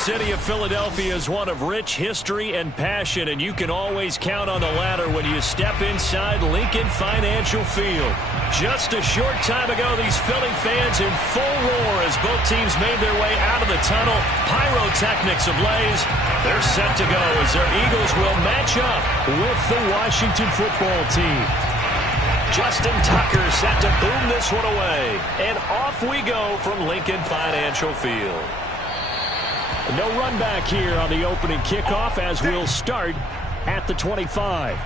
city of Philadelphia is one of rich history and passion, and you can always count on the latter when you step inside Lincoln Financial Field. Just a short time ago, these Philly fans in full roar as both teams made their way out of the tunnel. Pyrotechnics ablaze. They're set to go as their Eagles will match up with the Washington football team. Justin Tucker set to boom this one away. And off we go from Lincoln Financial Field. No run back here on the opening kickoff as we'll start at the 25.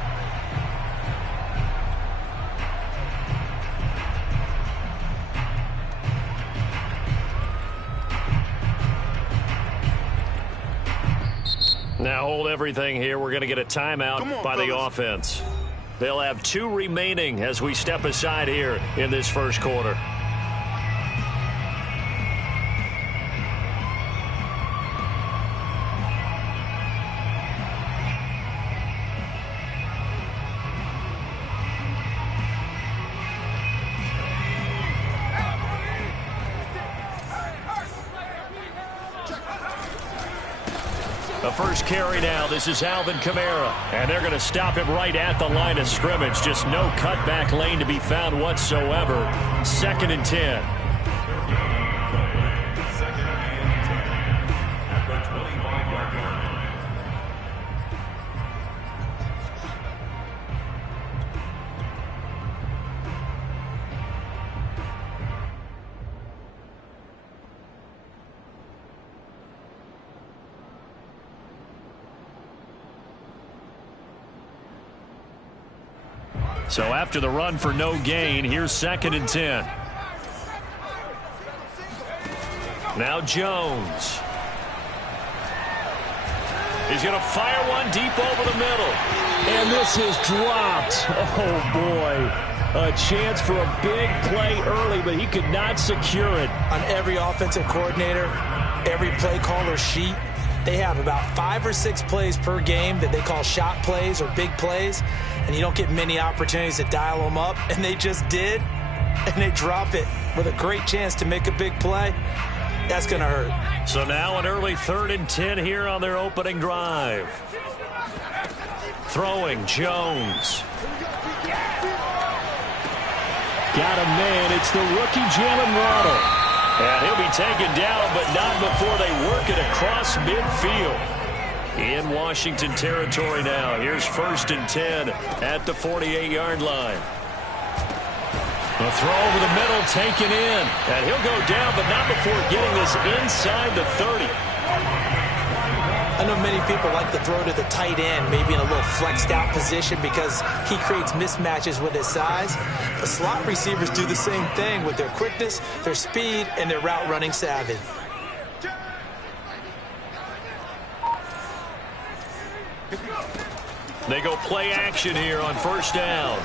Now hold everything here. We're going to get a timeout by the offense. They'll have 2 remaining as we step aside here in this first quarter. The first carry now. This is Alvin Kamara. And they're going to stop him right at the line of scrimmage. Just no cutback lane to be found whatsoever. 2nd and 10. So after the run for no gain, here's 2nd and 10. Now Jones. He's going to fire one deep over the middle. And this is dropped. Oh, boy. A chance for a big play early, but he could not secure it. On every offensive coordinator, every play caller sheet, they have about 5 or 6 plays per game that they call shot plays or big plays, and you don't get many opportunities to dial them up, and they just did, and they drop it with a great chance to make a big play. That's going to hurt. So now an early 3rd and 10 here on their opening drive. Throwing, Jones. Got a man. It's the rookie Jalen Waddle. And he'll be taken down, but not before they work it across midfield. In Washington territory now. Here's 1st and 10 at the 48-yard line. A throw over the middle taken in. And he'll go down, but not before getting this inside the 30. I know many people like to throw to the tight end, maybe in a little flexed out position because he creates mismatches with his size. The slot receivers do the same thing with their quickness, their speed, and their route running savvy. They go play action here on 1st down.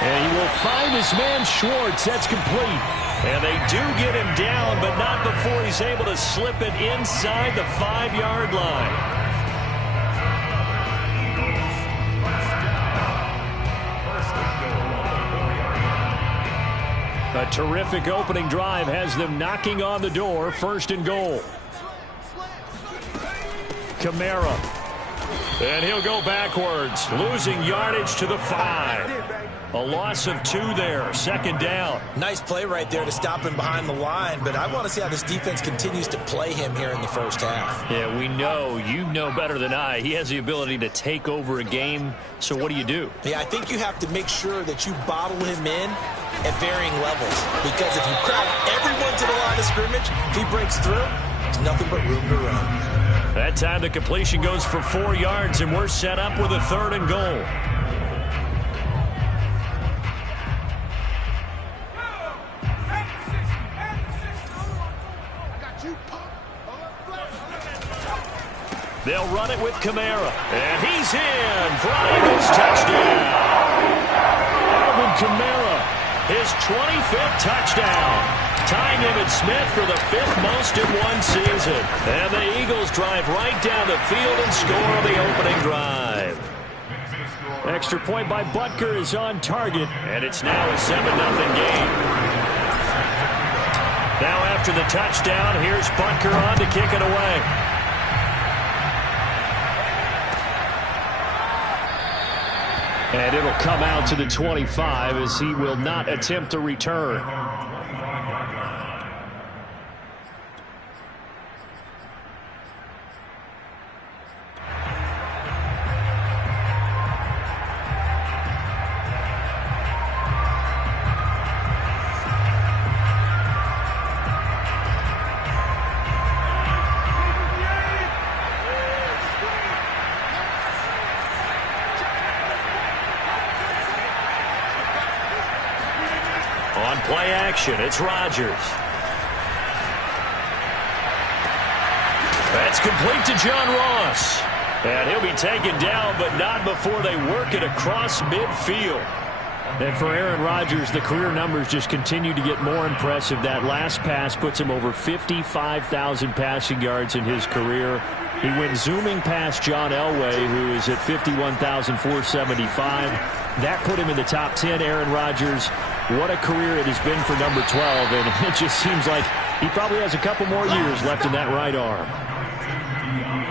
And he will find his man Schwartz. That's complete. And they do get him down, but not before he's able to slip it inside the 5-yard line. A terrific opening drive has them knocking on the door. 1st and goal. Kamara. And he'll go backwards, losing yardage to the 5. A loss of 2 there. 2nd down. Nice play right there to stop him behind the line, but I want to see how this defense continues to play him here in the 1st half. Yeah, we know. You know better than I. He has the ability to take over a game. So what do? Yeah, I think you have to make sure that you bottle him in at varying levels, because if you crowd everyone to the line of scrimmage, if he breaks through, there's nothing but room to run. That time the completion goes for 4 yards, and we're set up with a 3rd and goal. They'll run it with Kamara. And he's in for an Eagles touchdown. Alvin Kamara, his 25th touchdown. Tying Emmitt Smith for the 5th most in one season. And the Eagles drive right down the field and score on the opening drive. Extra point by Butker is on target. And it's now a 7-0 game. Now after after the touchdown. Here's Butker on to kick it away. And it'll come out to the 25 as he will not attempt to return. On play action, it's Rodgers. That's complete to John Ross. And he'll be taken down, but not before they work it across midfield. And for Aaron Rodgers, the career numbers just continue to get more impressive. That last pass puts him over 55,000 passing yards in his career. He went zooming past John Elway, who is at 51,475. That put him in the top 10, Aaron Rodgers. What a career it has been for number 12, and it just seems like he probably has a couple more years left in that right arm.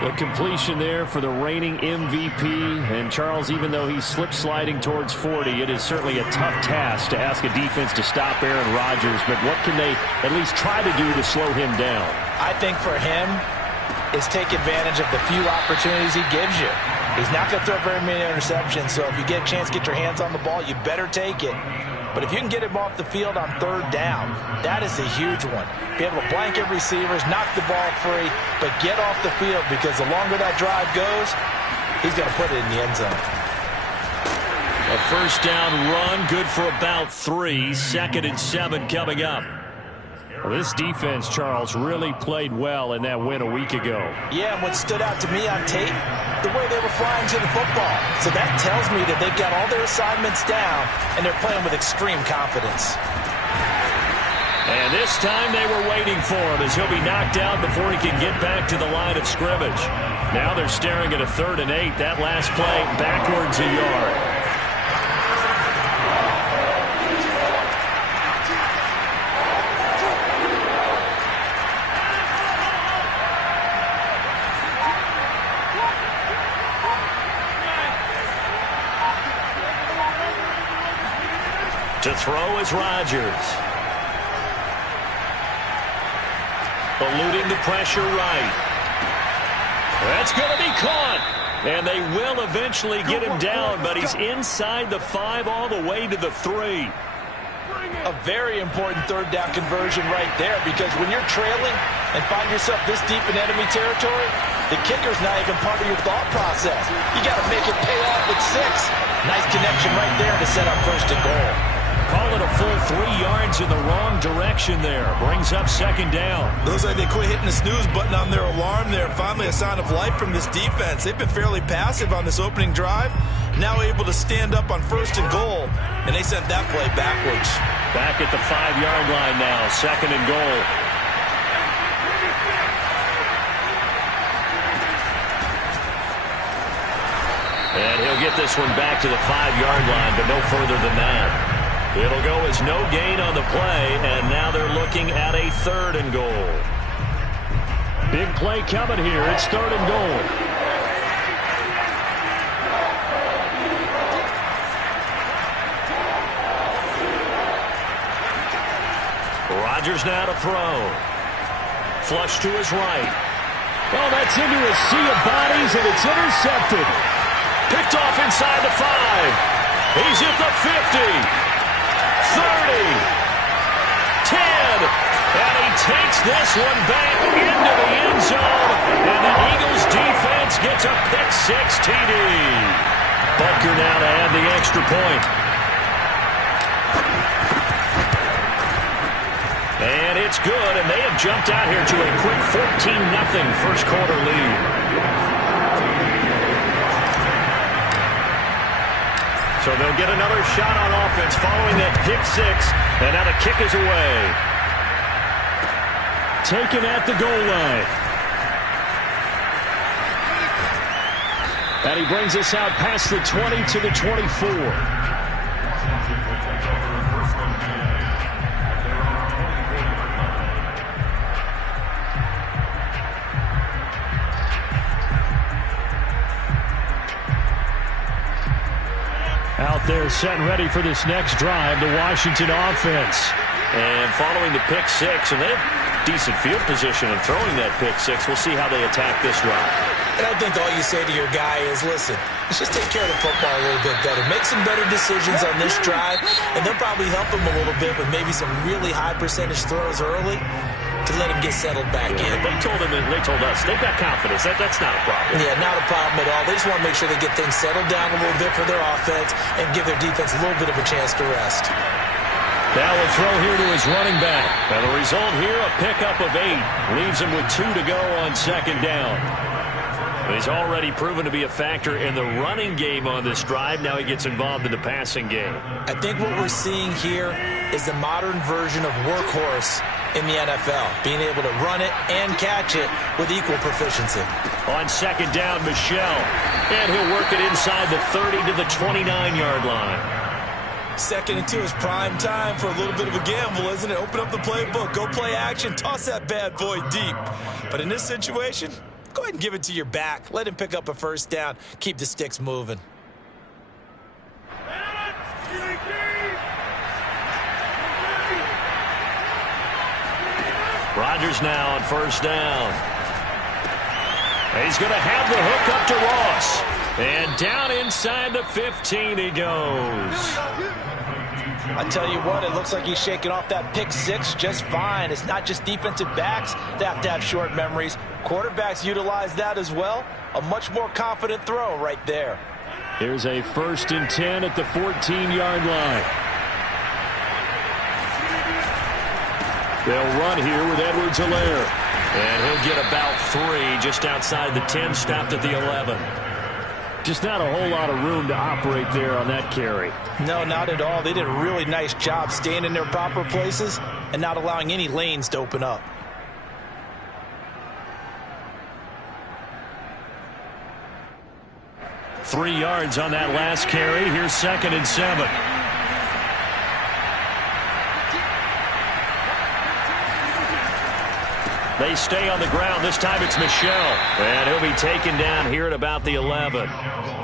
A completion there for the reigning MVP, and Charles, even though he's slip-sliding towards 40, it is certainly a tough task to ask a defense to stop Aaron Rodgers, but what can they at least try to do to slow him down? I think for him is take advantage of the few opportunities he gives you. He's not going to throw very many interceptions, so if you get a chance to get your hands on the ball, you better take it. But if you can get him off the field on third down, that is a huge one. Be able to blanket receivers, knock the ball free, but get off the field, because the longer that drive goes, he's going to put it in the end zone. A first down run, good for about 3. 2nd and 7 coming up. Well, this defense, Charles, really played well in that win a week ago. Yeah, and what stood out to me on tape, the way they were flying to the football. So that tells me that they've got all their assignments down, and they're playing with extreme confidence. And this time they were waiting for him, as he'll be knocked out before he can get back to the line of scrimmage. Now they're staring at a 3rd and 8. That last play backwards a yard. To throw is Rodgers. Eluding the pressure right. That's going to be caught. And they will eventually get him down, but he's inside the 5 all the way to the 3. A very important third down conversion right there, because when you're trailing and find yourself this deep in enemy territory, the kicker's not even part of your thought process. You got to make it pay off with 6. Nice connection right there to set up 1st and goal. Call it a full 3 yards in the wrong direction there. Brings up 2nd down. Looks like they quit hitting the snooze button on their alarm there. Finally a sign of life from this defense. They've been fairly passive on this opening drive. Now able to stand up on 1st and goal. And they sent that play backwards. Back at the 5-yard line now. 2nd and goal. And he'll get this one back to the 5-yard line, but no further than that. It'll go as no gain on the play, and now they're looking at a 3rd and goal. Big play coming here. It's 3rd and goal. Rodgers now to throw. Flush to his right. Well, that's into a sea of bodies, and it's intercepted. Picked off inside the 5. He's at the 50. 30, 10, and he takes this one back into the end zone, and the Eagles defense gets a pick-6 TD. Butker now to add the extra point. And it's good, and they have jumped out here to a quick 14-0 first quarter lead. So they'll get another shot on offense following that pick-6, and now the kick is away. Taken at the goal line. And he brings us out past the 20 to the 24. They're set and ready for this next drive, the Washington offense. And following the pick six, and they have decent field position and throwing that pick six. We'll see how they attack this drive. And I think all you say to your guy is, listen, let's just take care of the football a little bit better. Make some better decisions on this drive, and they'll probably help him a little bit with maybe some really high percentage throws early to let him get settled back in. They told us they've got confidence. That's not a problem. Yeah, not a problem at all. They just want to make sure they get things settled down a little bit for their offense and give their defense a little bit of a chance to rest. Now a throw here to his running back. And the result here, a pickup of 8. Leaves him with 2 to go on second down. He's already proven to be a factor in the running game on this drive. Now he gets involved in the passing game. I think what we're seeing here is the modern version of workhorse in the NFL, being able to run it and catch it with equal proficiency. On second down, Michel. And he'll work it inside the 30 to the 29-yard line. Second and 2 is prime time for a little bit of a gamble, isn't it? Open up the playbook, go play action, toss that bad boy deep. But in this situation, go ahead and give it to your back. Let him pick up a first down. Keep the sticks moving. Rodgers now on first down. He's going to have the hook up to Ross. And down inside the 15 he goes. I tell you what, it looks like he's shaking off that pick six just fine. It's not just defensive backs that have to have short memories. Quarterbacks utilize that as well. A much more confident throw right there. Here's a 1st and 10 at the 14-yard line. They'll run here with Edwards-Helaire. And he'll get about 3 just outside the 10, stopped at the 11. Just not a whole lot of room to operate there on that carry. No, not at all. They did a really nice job staying in their proper places and not allowing any lanes to open up. Three yards on that last carry. Here's 2nd and 7. They stay on the ground. This time it's Michel. And he'll be taken down here at about the 11.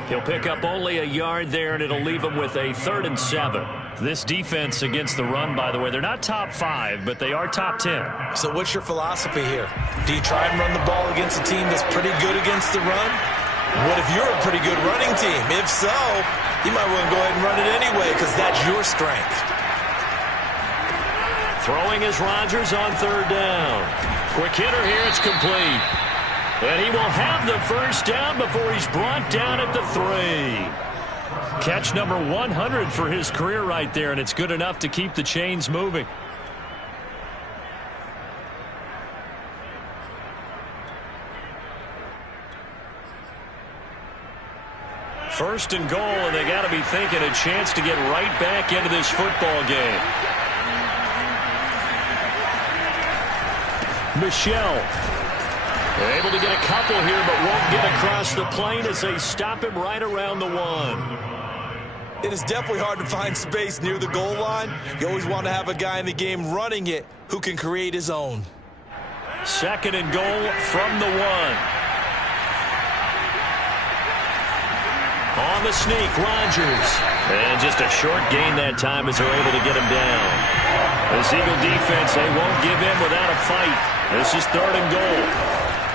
He'll pick up only a yard there, and it'll leave him with a 3rd and 7. This defense against the run, by the way, they're not top 5, but they are top 10. So what's your philosophy here? Do you try and run the ball against a team that's pretty good against the run? What if you're a pretty good running team? If so, you might want to go ahead and run it anyway because that's your strength. Throwing is Rodgers on 3rd down. Quick hitter here, it's complete. And he will have the first down before he's brought down at the 3. Catch number 100 for his career right there, and it's good enough to keep the chains moving. First and goal, and they got to be thinking a chance to get right back into this football game. Michel able to get a couple here, but won't get across the plane as they stop him right around the 1. It is definitely hard to find space near the goal line. You always want to have a guy in the game running it who can create his own. 2nd and goal from the 1. On the sneak, Rodgers. And just a short gain that time as they're able to get him down. This Eagle defense, they won't give in without a fight. This is 3rd and goal.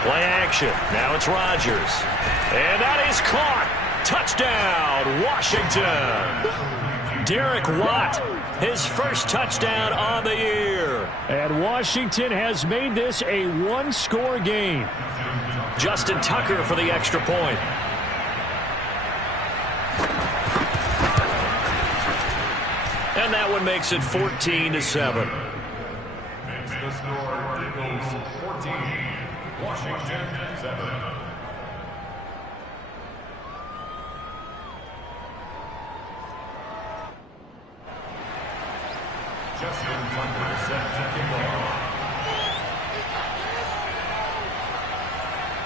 Play action. Now it's Rodgers. And that is caught. Touchdown, Washington. Derek Watt, his first touchdown on the year. And Washington has made this a 1-score game. Justin Tucker for the extra point. And that one makes it 14-7. Makes the score Eagles 14, Washington 7. Justin Tucker set to kick off.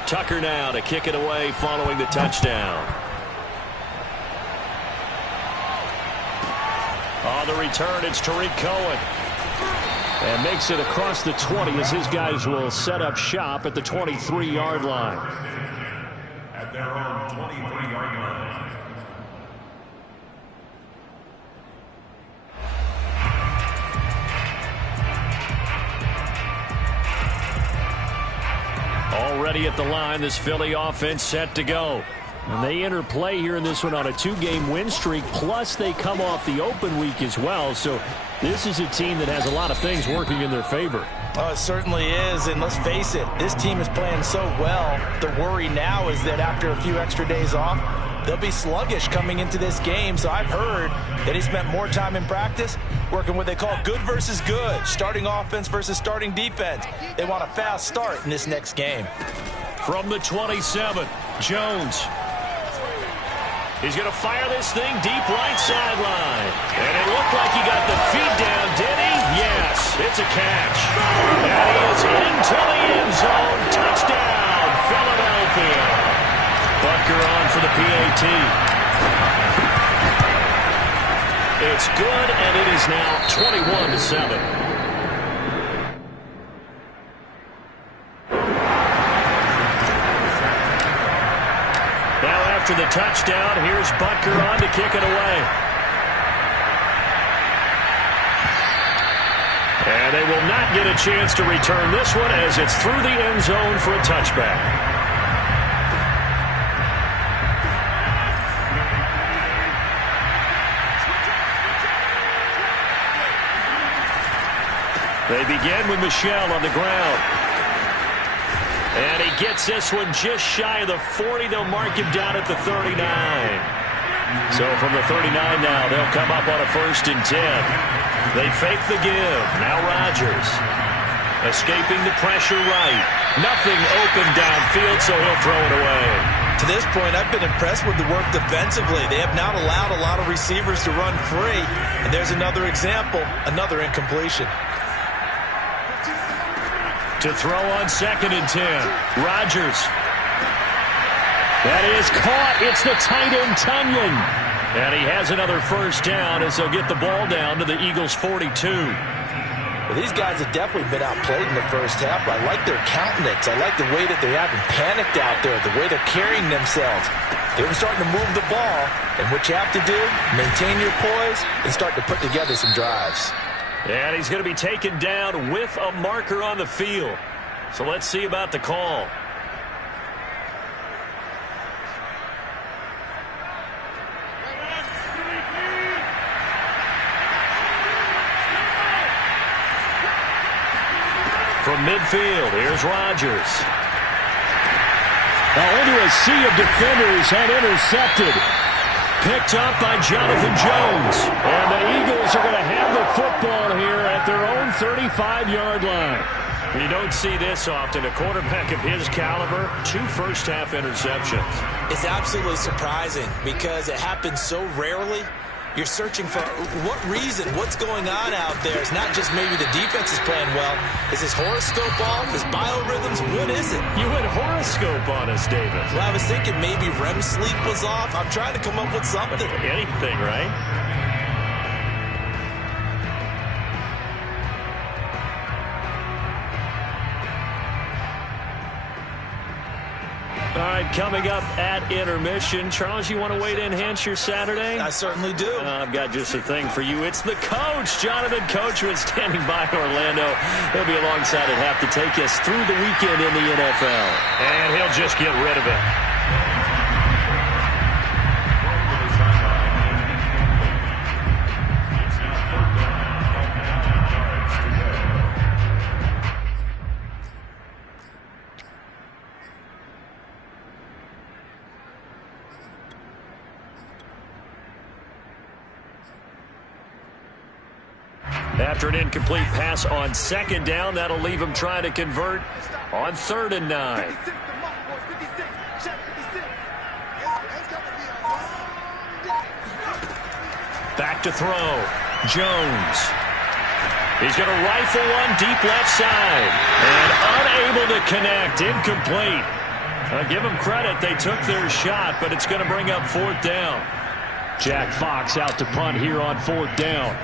Tucker now to kick it away following the touchdown. On the return, it's Tariq Cohen. And makes it across the 20 as his guys will set up shop at the 23-yard line. At their own 23-yard line. ready at the line. This Philly offense set to go. And they enter play here in this one on a 2-game win streak, plus they come off the open week as well. So this is a team that has a lot of things working in their favor. Oh, it certainly is, and let's face it, this team is playing so well. The worry now is that after a few extra days off, they'll be sluggish coming into this game. So I've heard that he spent more time in practice working what they call good versus good, starting offense versus starting defense. They want a fast start in this next game. From the 27, Jones. He's going to fire this thing deep right sideline. And it looked like he got the feet down, did he? Yes, it's a catch. And he is into the end zone. Touchdown, Philadelphia. Butker on for the PAT. It's good, and it is now 21-7. After the touchdown, here's Butker on to kick it away. And they will not get a chance to return this one as it's through the end zone for a touchback. They begin with Michel on the ground. And he gets this one just shy of the 40. They'll mark him down at the 39. So from the 39 now, they'll come up on a 1st and 10. They fake the give. Now Rodgers. Escaping the pressure right. Nothing open downfield, so he'll throw it away. To this point, I've been impressed with the work defensively. They have not allowed a lot of receivers to run free. And there's another example, another incompletion. To throw on 2nd and 10. Rodgers. That is caught. It's the tight end, Tunyon. And he has another 1st down as they'll get the ball down to the Eagles' 42. Well, these guys have definitely been outplayed in the first half. I like their countenance. I like the way that they haven't panicked out there, the way they're carrying themselves. They were starting to move the ball, and what you have to do, maintain your poise and start to put together some drives. And he's going to be taken down with a marker on the field. So let's see about the call. From midfield, here's Rodgers. Now into a sea of defenders and intercepted. Picked up by Jonathan Jones. And the Eagles are going to have the football here at their own 35-yard line. You don't see this often. A quarterback of his caliber, 2 first-half interceptions. It's absolutely surprising because it happens so rarely. You're searching for what reason, what's going on out there. It's not just maybe the defense is playing well. Is his horoscope off? His biorhythms? What is it? You went horoscope on us, David. Well, I was thinking maybe REM sleep was off. I'm trying to come up with something. Anything, right? All right, coming up at intermission. Charles, you want to wait to enhance your Saturday? I certainly do. I've got just a thing for you. It's the coach, Jonathan Coachman, standing by Orlando. He'll be alongside at half to take us through the weekend in the NFL. And he'll just get rid of it. After an incomplete pass on 2nd down, that'll leave him trying to convert on 3rd and 9. Back to throw. Jones. He's going to rifle one deep left side. And unable to connect. Incomplete. Give them credit. They took their shot, but it's going to bring up 4th down. Jack Fox out to punt here on 4th down.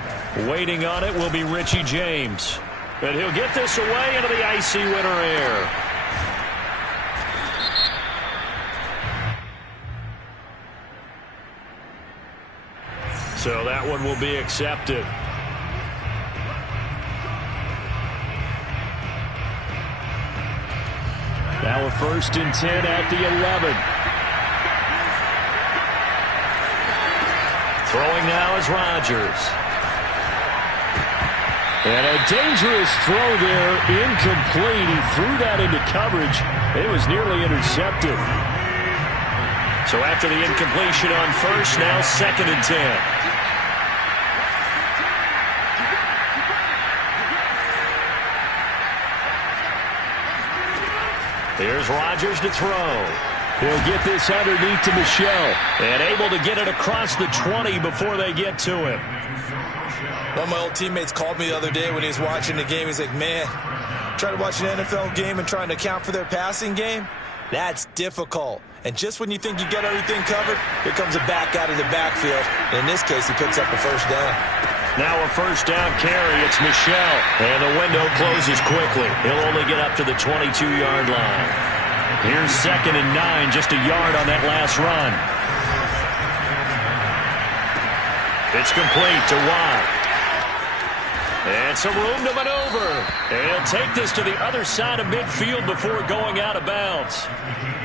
Waiting on it will be Richie James. But he'll get this away into the icy winter air. So that one will be accepted. That first and 10 at the 11. Throwing now is Rodgers. And a dangerous throw there, incomplete. He threw that into coverage. It was nearly intercepted. So after the incompletion on first, now second and 10. Here's Rodgers to throw. He'll get this underneath to Michel. And able to get it across the 20 before they get to him. One of my old teammates called me the other day when he was watching the game. He's like, man, trying to watch an NFL game and trying to account for their passing game? That's difficult. And just when you think you got everything covered, here comes a back out of the backfield. And in this case, he picks up a first down. Now a first down carry. It's Michel. And the window closes quickly. He'll only get up to the 22-yard line. Here's second and 9, just a yard on that last run. It's complete to Watt. And some room to maneuver. And he'll take this to the other side of midfield before going out of bounds.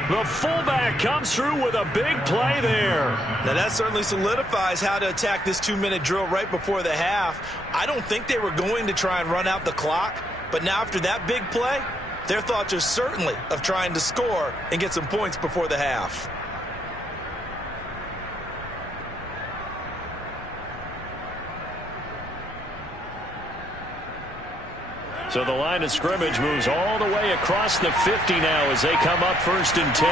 The fullback comes through with a big play there. Now that certainly solidifies how to attack this 2-minute drill right before the half. I don't think they were going to try and run out the clock, but now after that big play, their thoughts are certainly of trying to score and get some points before the half. So the line of scrimmage moves all the way across the 50 now as they come up first and 10.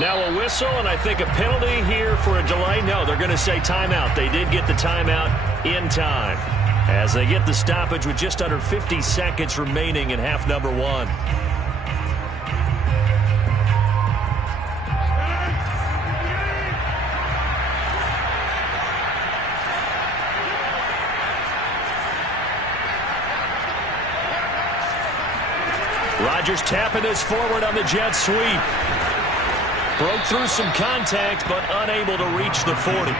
Now a whistle, and I think a penalty here for a delay. No, they're going to say timeout. They did get the timeout in time as they get the stoppage with just under 50 seconds remaining in half number 1. Rodgers tapping this forward on the jet sweep. Broke through some contact, but unable to reach the 40.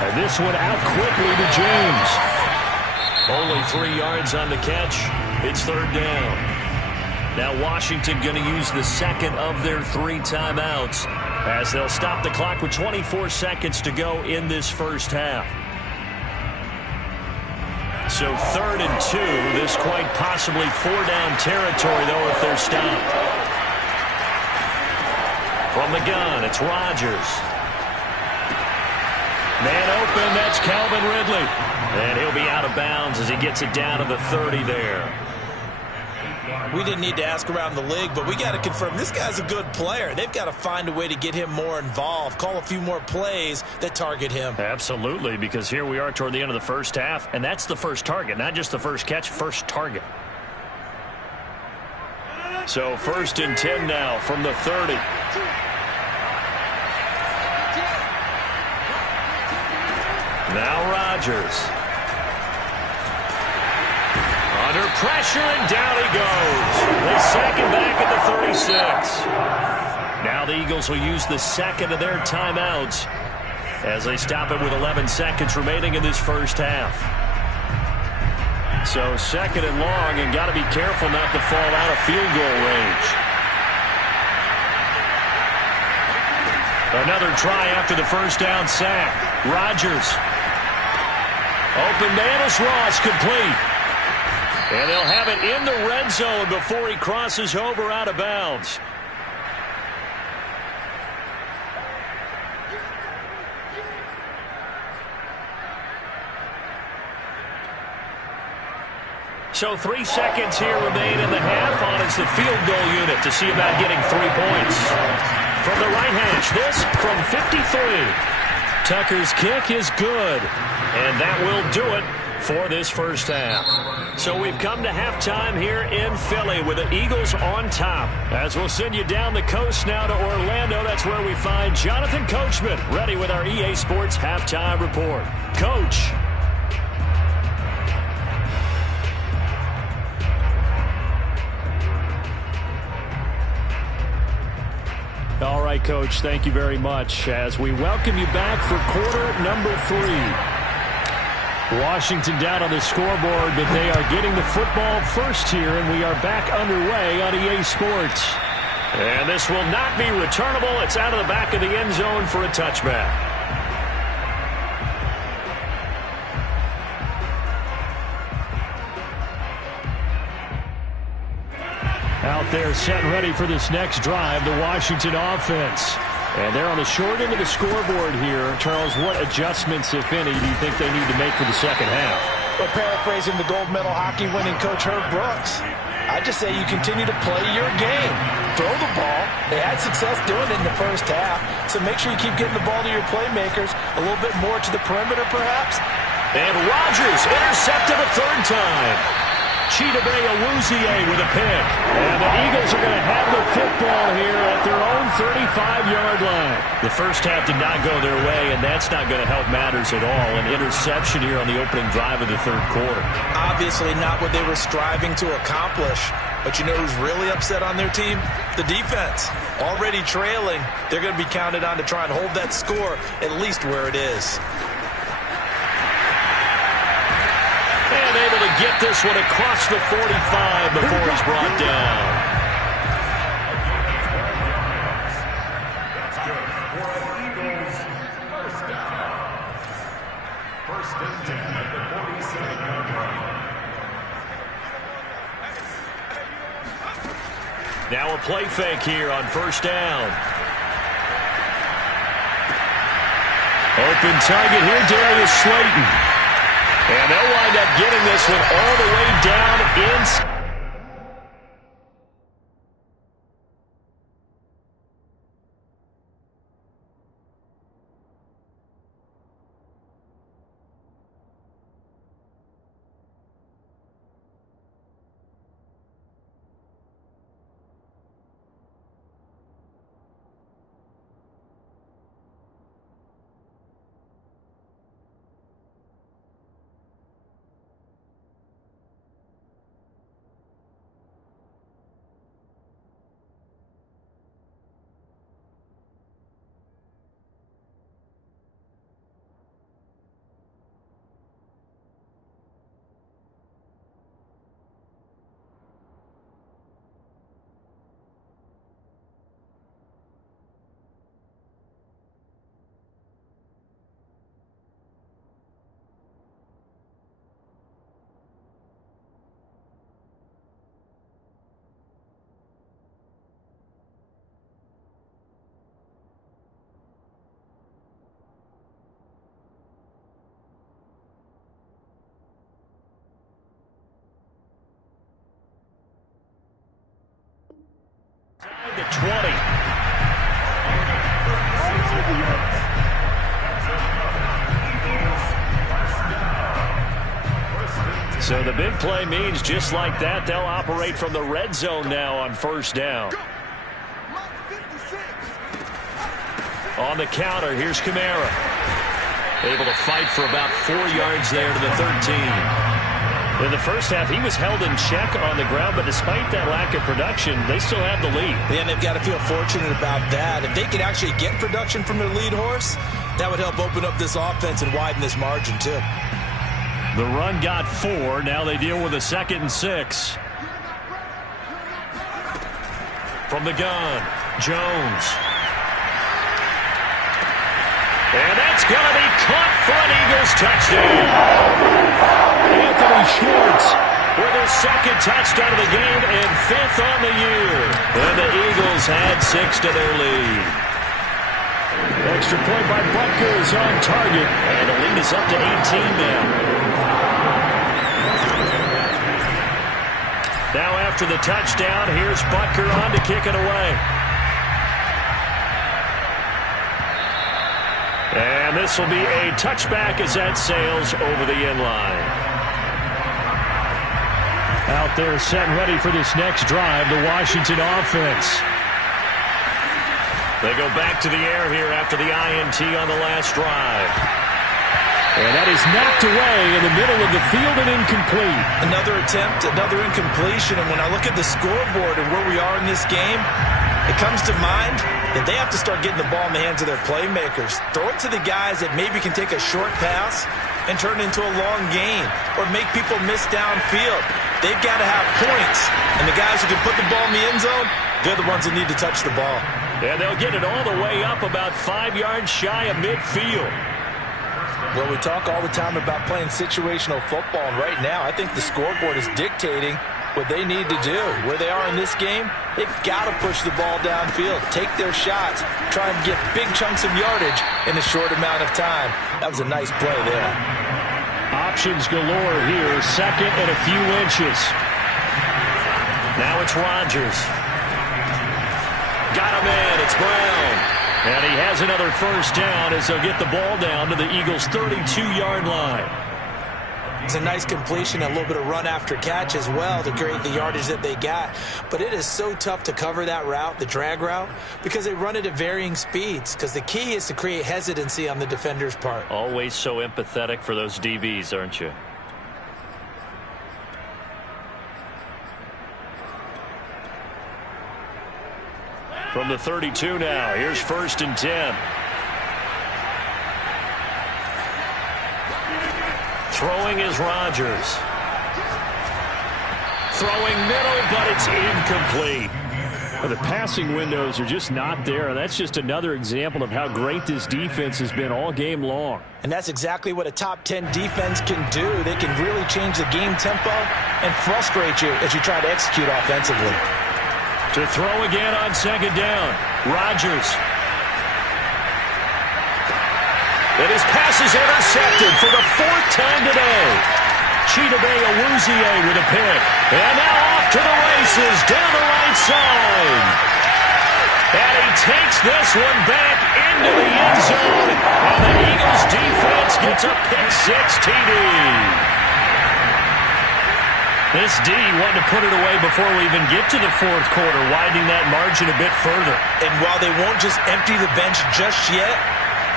And this one out quickly to James. Only 3 yards on the catch. It's third down. Now Washington going to use the second of their 3 timeouts as they'll stop the clock with 24 seconds to go in this first half. So third and 2, this quite possibly 4-down territory, though, if they're stopped. From the gun, it's Rodgers. Man open, that's Calvin Ridley. And he'll be out of bounds as he gets it down to the 30 there. We didn't need to ask around the league, but we got to confirm this guy's a good player. They've got to find a way to get him more involved, call a few more plays that target him. Absolutely, because here we are toward the end of the first half, and that's the first target, not just the first catch, first target. So first and 10 now from the 30. Now Rodgers. Under pressure, and down he goes. They sack him back at the 36. Now the Eagles will use the second of their timeouts as they stop it with 11 seconds remaining in this first half. So second and long, and got to be careful not to fall out of field goal range. Another try after the first down sack. Rodgers. Open man is Ross, complete. And they'll have it in the red zone before he crosses over out of bounds. So 3 seconds here remain in the half on it's the field goal unit to see about getting 3 points. From the right hash, this from 53. Tucker's kick is good. And that will do it for this first half. So we've come to halftime here in Philly with the Eagles on top. As we'll send you down the coast now to Orlando, that's where we find Jonathan Coachman ready with our EA Sports Halftime Report. Coach. right, Coach. Thank you very much as we welcome you back for quarter number 3. Washington down on the scoreboard, but they are getting the football first here, and we are back underway on EA Sports. And this will not be returnable. It's out of the back of the end zone for a touchback. Out there set and ready for this next drive, the Washington offense. And they're on the short end of the scoreboard here. Charles, what adjustments, if any, do you think they need to make for the second half? Well, paraphrasing the gold medal hockey winning coach Herb Brooks, I just say you continue to play your game. Throw the ball. They had success doing it in the first half, so make sure you keep getting the ball to your playmakers a little bit more to the perimeter, perhaps. And Rodgers intercepted a third time. Chidobe Awuzie with a pick. And the Eagles are going to have the football here at their own 35-yard line. The first half did not go their way, and that's not going to help matters at all. An interception here on the opening drive of the third quarter. Obviously not what they were striving to accomplish. But you know who's really upset on their team? The defense. Already trailing, they're going to be counted on to try and hold that score at least where it is. And able to get this one across the 45 before he's brought down. That's good for the Eagles. First down. First and 10 at the 47-yard line. Now a play fake here on first down. Open target here, Darius Slayton. And they'll wind up getting this one all the way down inside. The 20. So the big play means just like that, they'll operate from the red zone now on first down. On the counter, here's Kamara. Able to fight for about 4 yards there to the 13. In the first half, he was held in check on the ground, but despite that lack of production, they still have the lead. And they've got to feel fortunate about that. If they could actually get production from their lead horse, that would help open up this offense and widen this margin, too. The run got 4. Now they deal with a 2nd and 6. From the gun, Jones. And that's going to be caught for an Eagles touchdown. Anthony Schwartz with his 2nd touchdown of the game and 5th on the year. And the Eagles had 6 to their lead. Extra point by Butker is on target. And the lead is up to 18 now. Now after the touchdown, here's Butker on to kick it away. And this will be a touchback as that sails over the end line. Out there set and ready for this next drive, the Washington offense. They go back to the air here after the INT on the last drive. And that is knocked away in the middle of the field and incomplete. Another attempt, another incompletion. And when I look at the scoreboard and where we are in this game, it comes to mind that they have to start getting the ball in the hands of their playmakers. Throw it to the guys that maybe can take a short pass and turn it into a long gain or make people miss downfield. They've got to have points, and the guys who can put the ball in the end zone, they're the ones that need to touch the ball. And they'll get it all the way up about 5 yards shy of midfield. Well, we talk all the time about playing situational football, and right now I think the scoreboard is dictating what they need to do. Where they are in this game, they've got to push the ball downfield, take their shots, try and get big chunks of yardage in a short amount of time. That was a nice play there. Options galore here, second and a few inches. Now it's Rodgers. Got him in, it's Brown. And he has another first down as they'll get the ball down to the Eagles' 32-yard line. It's a nice completion, a little bit of run after catch as well to create the yardage that they got. But it is so tough to cover that route, the drag route, because they run it at varying speeds. Because the key is to create hesitancy on the defender's part. Always so empathetic for those DBs, aren't you? From the 32 now, here's 1st and 10. Throwing is Rodgers. Throwing middle, but it's incomplete. Well, the passing windows are just not there. That's just another example of how great this defense has been all game long. And that's exactly what a top 10 defense can do. They can really change the game tempo and frustrate you as you try to execute offensively. To throw again on 2nd down, Rodgers. And his pass is intercepted for the 4th time today. Chidobe Awuzie with a pick. And now off to the races down the right side. And he takes this one back into the end zone. And the Eagles defense gets a pick-6 TD. This D wanted to put it away before we even get to the 4th quarter, widening that margin a bit further. And while they won't just empty the bench just yet,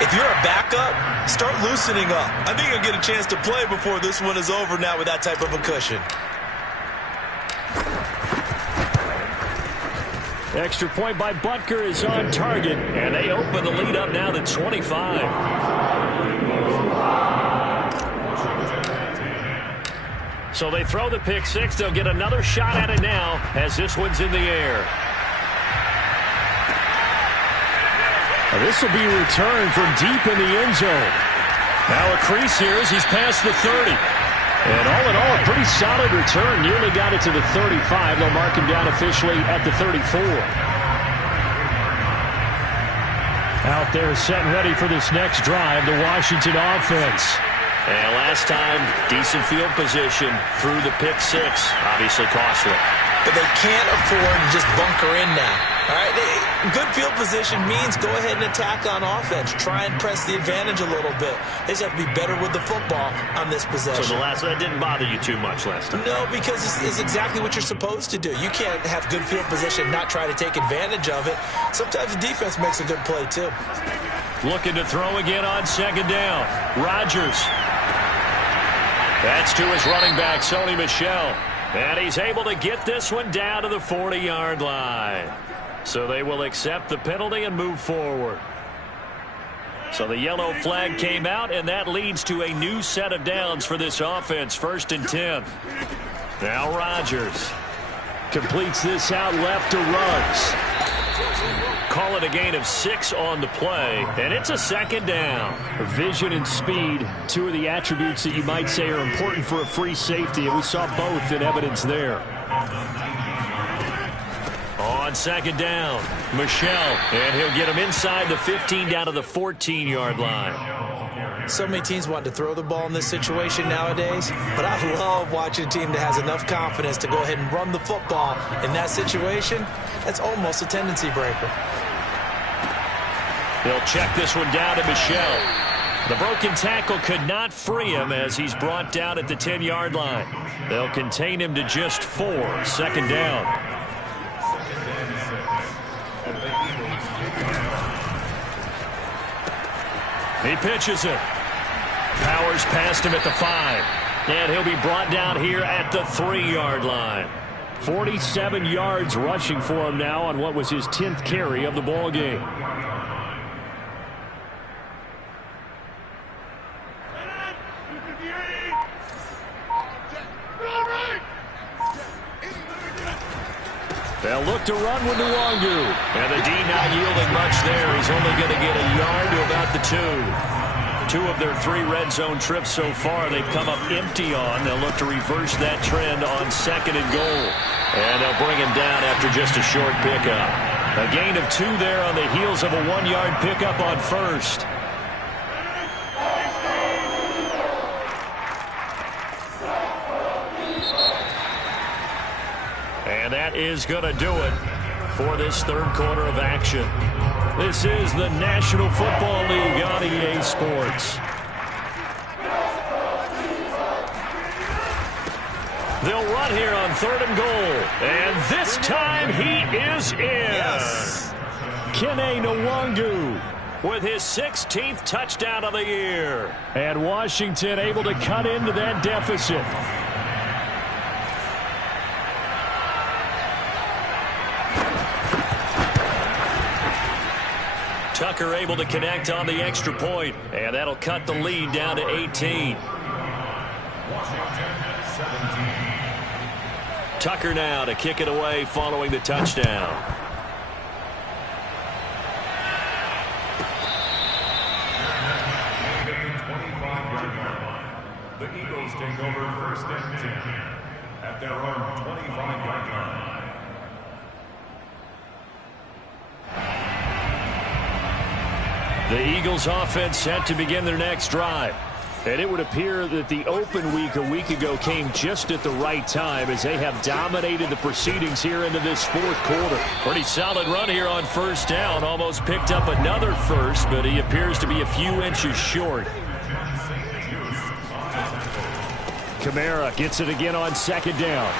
if you're a backup, start loosening up. I think you'll get a chance to play before this one is over now with that type of a cushion. Extra point by Butker is on target, and they open the lead up now to 25. So they throw the pick-6. They'll get another shot at it now as this one's in the air. This will be returned from deep in the end zone. Now a crease here as he's past the 30. And all in all, a pretty solid return. Nearly got it to the 35. They'll mark him down officially at the 34. Out there set and ready for this next drive, the Washington offense. And last time, decent field position through the pick-6. Obviously costly. But they can't afford to just bunker in now. All right, good field position means go ahead and attack on offense. Try and press the advantage a little bit. They just have to be better with the football on this possession. So that didn't bother you too much last time? No, because it's exactly what you're supposed to do. You can't have good field position and not try to take advantage of it. Sometimes the defense makes a good play, too. Looking to throw again on 2nd down. Rodgers. That's to his running back, Sony Michel. And he's able to get this one down to the 40-yard line. So they will accept the penalty and move forward. So the yellow flag came out, and that leads to a new set of downs for this offense. 1st and 10. Now Rodgers completes this out left to Ruggs. Call it a gain of 6 on the play, and it's a 2nd down. Vision and speed, two of the attributes that you might say are important for a free safety, and we saw both in evidence there. On 2nd down, Michel, and he'll get him inside the 15 down to the 14-yard line. So many teams want to throw the ball in this situation nowadays, but I love watching a team that has enough confidence to go ahead and run the football in that situation. That's almost a tendency breaker. They'll check this one down to Michel. The broken tackle could not free him as he's brought down at the 10-yard line. They'll contain him to just 4, 2nd down. He pitches it. Powers past him at the 5. And he'll be brought down here at the 3-yard line. 47 yards rushing for him now on what was his 10th carry of the ball game. They'll look to run with Nwangu. And the D not yielding much there. He's only going to get a yard to about the 2. 2 of their 3 red zone trips so far they've come up empty on. They'll look to reverse that trend on 2nd and goal. And they'll bring him down after just a short pickup. A gain of 2 there on the heels of a 1-yard pickup on 1st. And that is going to do it for this 3rd quarter of action. This is the National Football League on EA Sports. They'll run here on 3rd and goal. And this time he is in. Yes. Kene Nwangu with his 16th touchdown of the year. And Washington able to cut into that deficit. Tucker able to connect on the extra point, and that'll cut the lead down to 18. Washington 17. Tucker now to kick it away following the touchdown. At the 25-yard line, the Eagles take over 1st and 10 at their own 25-yard line. The Eagles offense set to begin their next drive. And it would appear that the open week a week ago came just at the right time as they have dominated the proceedings here into this 4th quarter. Pretty solid run here on 1st down. Almost picked up another first, but he appears to be a few inches short. Kamara gets it again on 2nd down.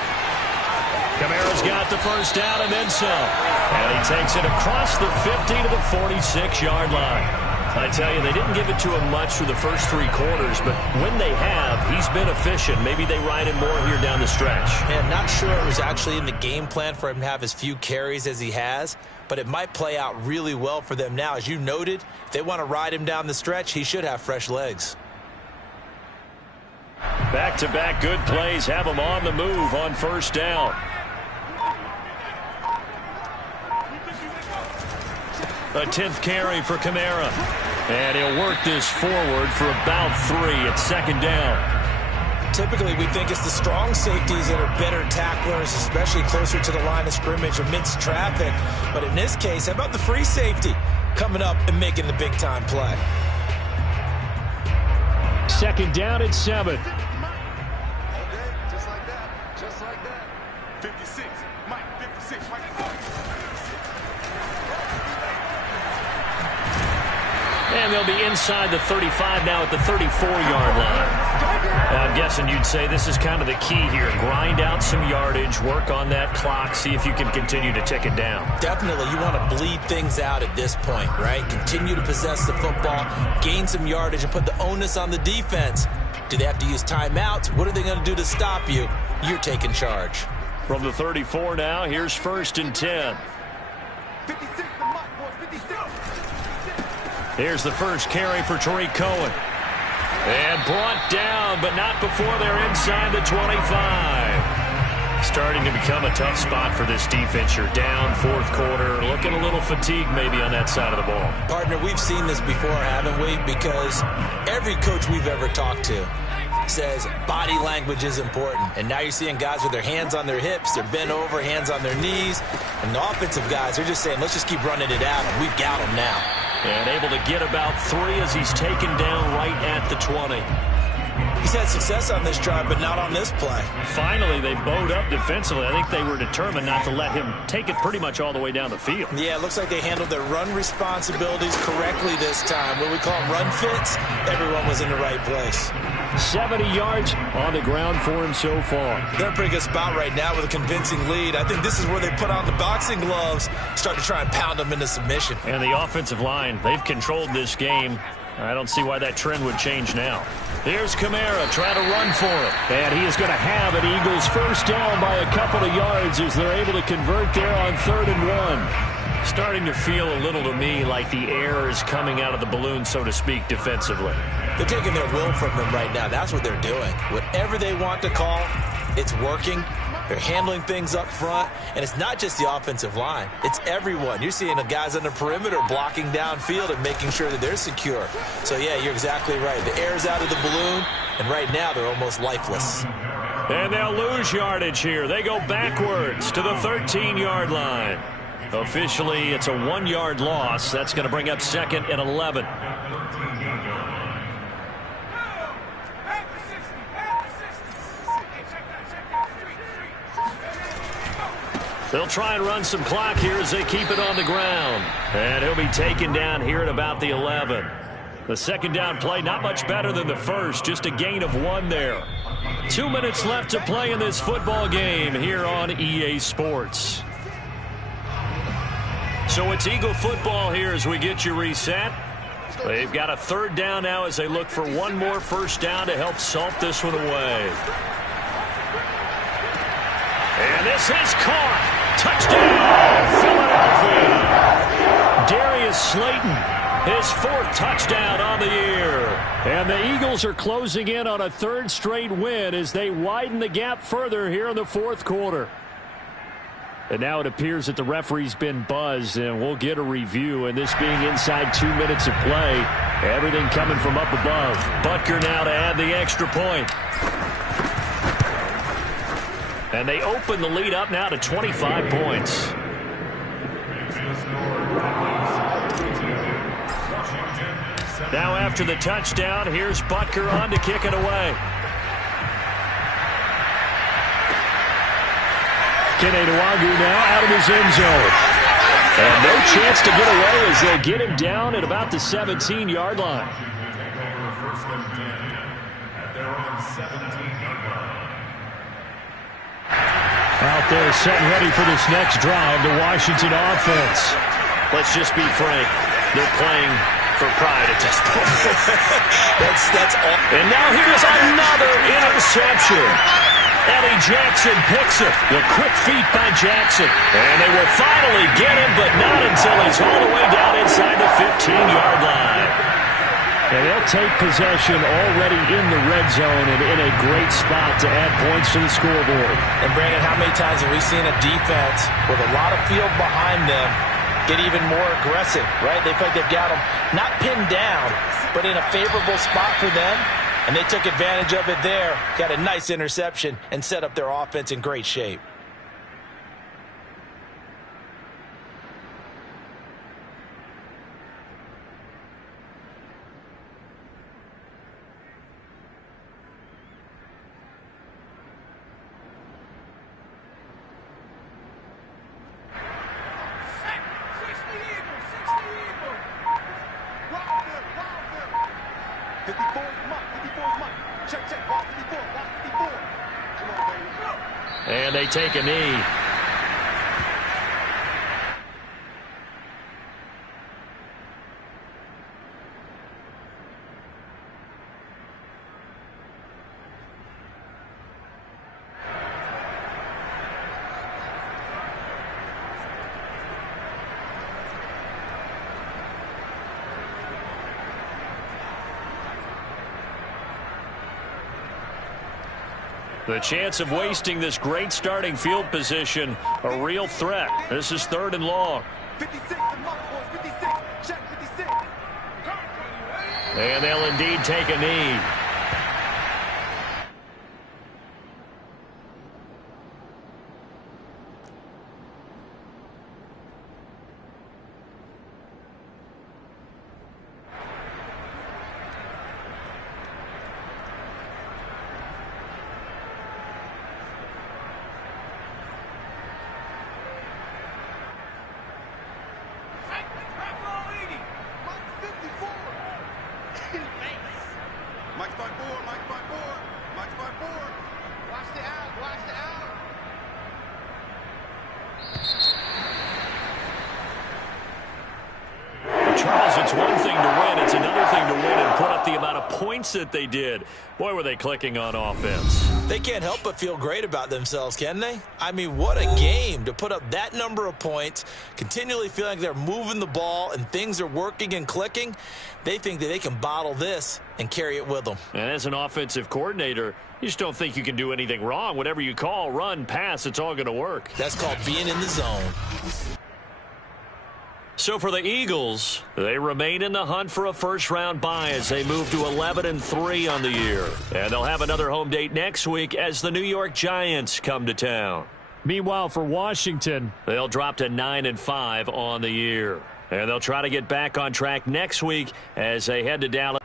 Kamara's got the 1st down and then some. And he takes it across the 50 to the 46-yard line. I tell you, they didn't give it to him much for the first 3 quarters, but when they have, he's been efficient. Maybe they ride him more here down the stretch. And not sure it was actually in the game plan for him to have as few carries as he has, but it might play out really well for them now. As you noted, if they want to ride him down the stretch, he should have fresh legs. Back-to-back good plays have him on the move on 1st down. A 10th carry for Kamara. And he'll work this forward for about 3 at 2nd down. Typically, we think it's the strong safeties that are better tacklers, especially closer to the line of scrimmage amidst traffic. But in this case, how about the free safety coming up and making the big-time play? 2nd down at 7. Just like that. Just like that. 56. Mike, 56. Mike. And they'll be inside the 35 now at the 34-yard line. I'm guessing you'd say this is kind of the key here. Grind out some yardage, work on that clock, see if you can continue to tick it down. Definitely, you want to bleed things out at this point, right? Continue to possess the football, gain some yardage, and put the onus on the defense. Do they have to use timeouts? What are they going to do to stop you? You're taking charge. From the 34 now, here's 1st and 10. 56 to Mike, boys. 56. Here's the first carry for Tariq Cohen. And brought down, but not before they're inside the 25. Starting to become a tough spot for this defense. You're down 4th quarter, looking a little fatigued maybe on that side of the ball. Partner, we've seen this before, haven't we? Because every coach we've ever talked to says body language is important. And now you're seeing guys with their hands on their hips, they're bent over, hands on their knees. And the offensive guys, they're just saying, let's just keep running it out, and we've got them now. And able to get about 3 as he's taken down right at the 20. He's had success on this drive, but not on this play. Finally, they bowed up defensively. I think they were determined not to let him take it pretty much all the way down the field. Yeah, it looks like they handled their run responsibilities correctly this time. What we call them run fits, everyone was in the right place. 70 yards on the ground for him so far. They're in a pretty good spot right now with a convincing lead. I think this is where they put on the boxing gloves, start to try and pound them into submission. And the offensive line, they've controlled this game I don't see why that trend would change now. Here's Kamara trying to run for it. And he is going to have an Eagles first down by a couple of yards as they're able to convert there on 3rd and 1. Starting to feel a little to me like the air is coming out of the balloon, so to speak, defensively. They're taking their will from them right now. That's what they're doing. Whatever they want to call, it's working. They're handling things up front, and it's not just the offensive line. It's everyone. You're seeing the guys on the perimeter blocking downfield and making sure that they're secure. So, yeah, you're exactly right. The air's out of the balloon, and right now they're almost lifeless. And they'll lose yardage here. They go backwards to the 13-yard line. Officially, it's a 1-yard loss. That's going to bring up 2nd and 11. They'll try and run some clock here as they keep it on the ground. And he'll be taken down here at about the 11. The second down play, not much better than the first, just a gain of 1 there. 2 minutes left to play in this football game here on EA Sports. So it's Eagle football here as we get you reset. They've got a 3rd down now as they look for one more first down to help salt this one away. And this is caught. Touchdown, Philadelphia. Darius Slayton, his 4th touchdown on the year. And the Eagles are closing in on a 3rd straight win as they widen the gap further here in the 4th quarter. And now it appears that the referee's been buzzed, and we'll get a review. And this being inside 2 minutes of play, everything coming from up above. Butker now to add the extra point. And they open the lead up now to 25 points. Now after the touchdown, here's Butker on to kick it away. Keneduagu now out of his end zone. And no chance to get away as they'll get him down at about the 17-yard line. Out there setting ready for this next drive, the Washington offense. Let's just be frank, they're playing for pride at this point. that's all. And now here's another interception. Eddie Jackson picks it. The quick feet by Jackson. And they will finally get him, but not until he's all the way down inside the 15-yard line. And they'll take possession already in the red zone and in a great spot to add points to the scoreboard. And, Brandon, how many times have we seen a defense with a lot of field behind them get even more aggressive, right? They feel like they've got them not pinned down, but in a favorable spot for them. And they took advantage of it there, got a nice interception, and set up their offense in great shape. And they take a knee. The chance of wasting this great starting field position, a real threat. This is 3rd and long. 56, boys, 56. Check 56. And they'll indeed take a knee. Mike put up the amount of points that they did. Boy, were they clicking on offense. They can't help but feel great about themselves, can they? I mean, what a game to put up that number of points, continually feeling like they're moving the ball and things are working and clicking. They think that they can bottle this and carry it with them. And as an offensive coordinator, you just don't think you can do anything wrong. Whatever you call, run, pass, it's all going to work. That's called being in the zone. So for the Eagles, they remain in the hunt for a first-round bye as they move to 11-3 on the year. And they'll have another home date next week as the New York Giants come to town. Meanwhile, for Washington, they'll drop to 9-5 on the year. And they'll try to get back on track next week as they head to Dallas.